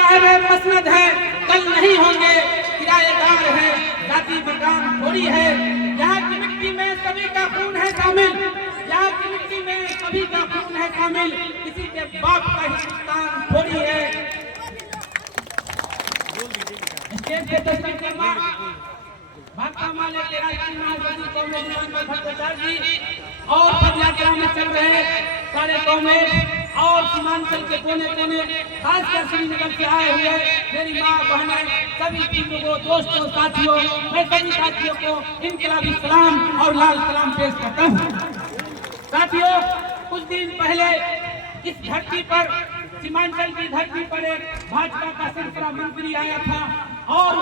साहिब मसनद है, कल नहीं होंगे, किराएदार है, जाति मकान थोड़ी है। यहाँ की मिट्टी में सभी का खून है शामिल, यहाँ की मिट्टी में सभी का खून है शामिल, किसी के बाप का हिंदुस्तान थोड़ी है। भाकपा माले के राष्ट्रीय महासचिव कॉमरेड भट्टाचार्य जी और पदयात्रा में चल रहे सारे कॉमरेड और सीमांचल के कोने कोने खासकर श्रीनगर से आए हुए मेरी माँ बहनें सभी चीजों को दोस्तों साथियों, मैं सभी साथियों को इनकलाबी सलाम और लाल सलाम पेश करता हूँ। साथियों, कुछ दिन पहले इस धरती पर, सीमांचल की धरती पर एक भाजपा का सरबराह मंत्री आया था और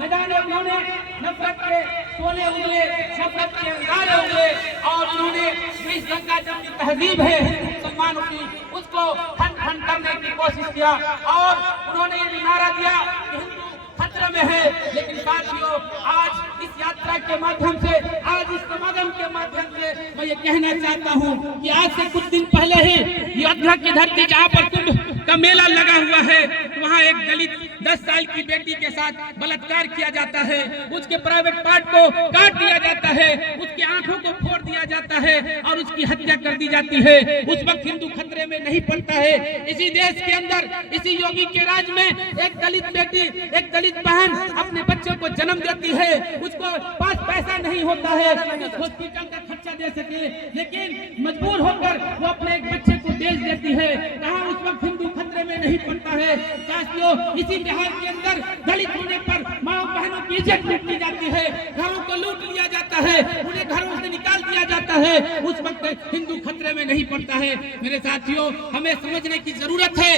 न जाने उन्होंने नफरत के सोने उगले, नफरत के अंगारे उगले और उन्होंने इस गंगा जमनी तहजीब है हिंदू मुसलमानों की, उसको खंड खंड करने की कोशिश किया और उन्होंने ये नारा दिया कि हिंदू खतरे में है। लेकिन साथियों, आज इस यात्रा के माध्यम से, आज इस समागम के माध्यम से मैं ये कहना चाहता हूँ कि आज से कुछ दिन पहले ही अयोध्या की धरती जहाँ पर कुंभ का मेला लगा हुआ है, वहाँ एक दलित 10 साल की बेटी के साथ बलात्कार किया जाता है, उसके प्राइवेट पार्ट को काट दिया जाता है, उसकी आंखों को फोड़ दिया जाता है और उसकी हत्या कर दी जाती है। उस वक्त हिंदू खतरे में नहीं पड़ता है। इसी देश के अंदर, इसी योगी के राज में एक दलित बेटी, एक दलित बहन अपने बच्चों को जन्म देती है, उसको पास पैसा नहीं होता है कि उस हॉस्पिटल का खर्चा दे सके, लेकिन मजबूर होकर वो अपने एक बच्चे को बेच देती है। कहाँ उस वक्त हिंदू खतरे में नहीं पड़ता है। साथियों, इसी बिहार के अंदर दलित होने पर माँ बहनों की इज्जत लूट ली जाती है, घरों को लूट लिया जाता है, उन्हें घरों से निकाल दिया जाता है। उस वक्त हिंदू खतरे में नहीं पड़ता है। मेरे साथियों, हमें समझने की जरूरत है।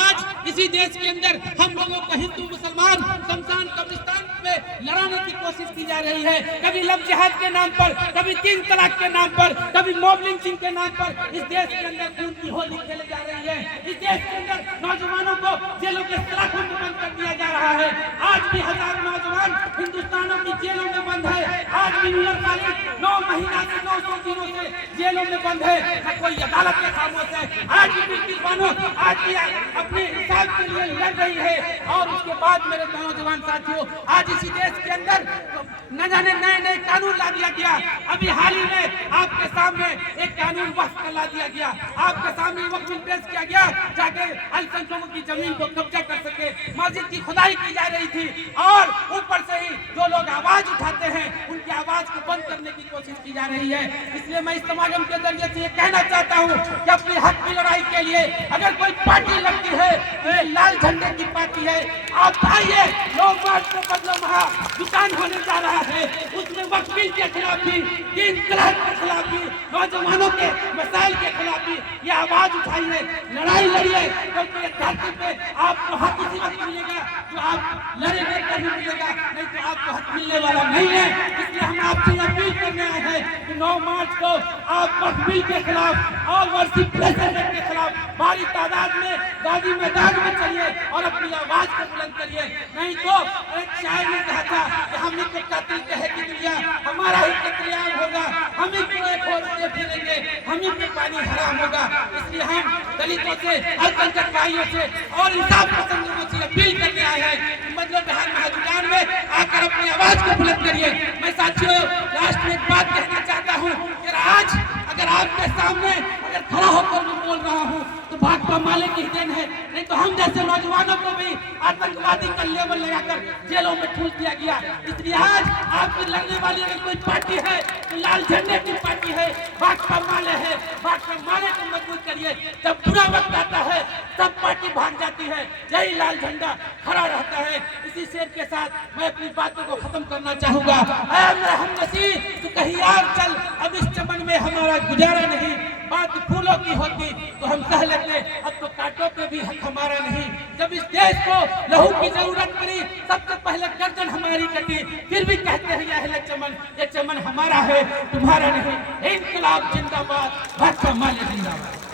आज इसी देश के अंदर हम लोगों को हिंदू मुसलमान शमशान कब्रिस्तान में लड़ाने की कोशिश की जा रही है। कभी लव जिहाद के नाम पर, कभी 3 तलाक के नाम पर, कभी मॉब लिंचिंग के नाम पर इस देश के अंदर खून की होली खेली जा रही है। इस देश के अंदर नौजवानों को जेलों के सलाखों में बंद कर दिया जा रहा है। आज भी हजारों नौजवान हिंदुस्तानों की जेलों में बंद है। आज भी 9 महीना से 900 दिनों से जेलों में बंद है, न कोई अदालत के खामोश है। आज भी ब्रिटिश बानो आज भी अपने हिसाब के लिए लड़ रही है। और उसके बाद मेरे नौजवान साथियों, आज इसी देश के अंदर न जाने नए कानून ला दिया गया। अभी हाल ही में आपके सामने एक कानून वक्फ का ला दिया गया, आपके सामने वक्फ पेश किया गया, जाके अल्पसंख्यकों की जमीन को कब्जा कर सके। मस्जिद की खुदाई की जा रही थी और ऊपर से ही जो लोग आवाज उठाते हैं उनकी आवाज को बंद करने की कोशिश की जा रही है। इसलिए मैं इस समागम के जरिए से ये कहना चाहता हूँ कि अपने हक की लड़ाई के लिए अगर कोई पार्टी लगती है तो ये लाल झंडे की पार्टी है। आप आइए, 9 मार्च को बदलो महा दुकान होने जा रहा है, उसमें वक्फ बिल के खिलाफ भी, 3 तलाक के खिलाफ भी, नौजवानों के मसाइल के खिलाफ भी ये आवाज उठाइए, लड़ाई लड़िए, क्योंकि धरती पे आपको हक इसी वक्त मिलेगा जो आप लड़ेंगे तभी मिलेगा, नहीं तो आपको हक मिलने वाला नहीं है। इसलिए हम आपसे अपील करने आए हैं कि 9 मार्च को आप वक्फ बिल के खिलाफ और वर्षिप के खिलाफ भारी तादाद में गाजी मैदान में चलिए और अपनी आवाज को बुलंद करिए। नहीं तो एक शायर ने कहा था कि हम ही को कातिल कहेगी दुनिया, हमारा ही कत्लेआम होगा, हम ही को खोजते फिरेंगे, हम ही पे पानी हराम होगा। इसलिए हम दलितों से, अल्पसंख्यक भाइयों से और इंसाफ पसंदों से अपील करने आए हैं, मतलब बिहार महाजुटान में आकर अपनी आवाज को बुलंद करिए। मैं साथियों लास्ट में एक बात कहना चाहता हूँ कि आज अगर आपके सामने अगर खड़ा होकर मैं बोल रहा हूँ तो भाकपा माले की देन है, नहीं तो हम जैसे नौजवानों को भी आतंकवादी का लेबल लगाकर जेलों में ठूस दिया गया। इसलिए आज आपकी लड़ने वाली अगर कोई पार्टी है तो लाल झंडे की पार्टी है, भाकपा माले है। भाकपा माले को मजबूत करिए। जब बुरा वक्त आता है तब पार्टी भाग जाती है, यही लाल झंडा खड़ा रहता है। इसी शेर के साथ मैं अपनी बातों को खत्म करना चाहूंगा। हम नसीब तो कहीं और चल, अब इस चमन में हमारा गुजारा नहीं। बात फूलों की होती तो हम कह लेते, अब तो कांटों पे भी हक हमारा नहीं। जब इस देश को लहू की जरूरत पड़ी सबसे पहले गर्दन हमारी कटी, फिर भी कहते हैं यह चमन, ये चमन हमारा है तुम्हारा नहीं। इंकलाब जिंदाबाद, भाकपा माले जिंदाबाद।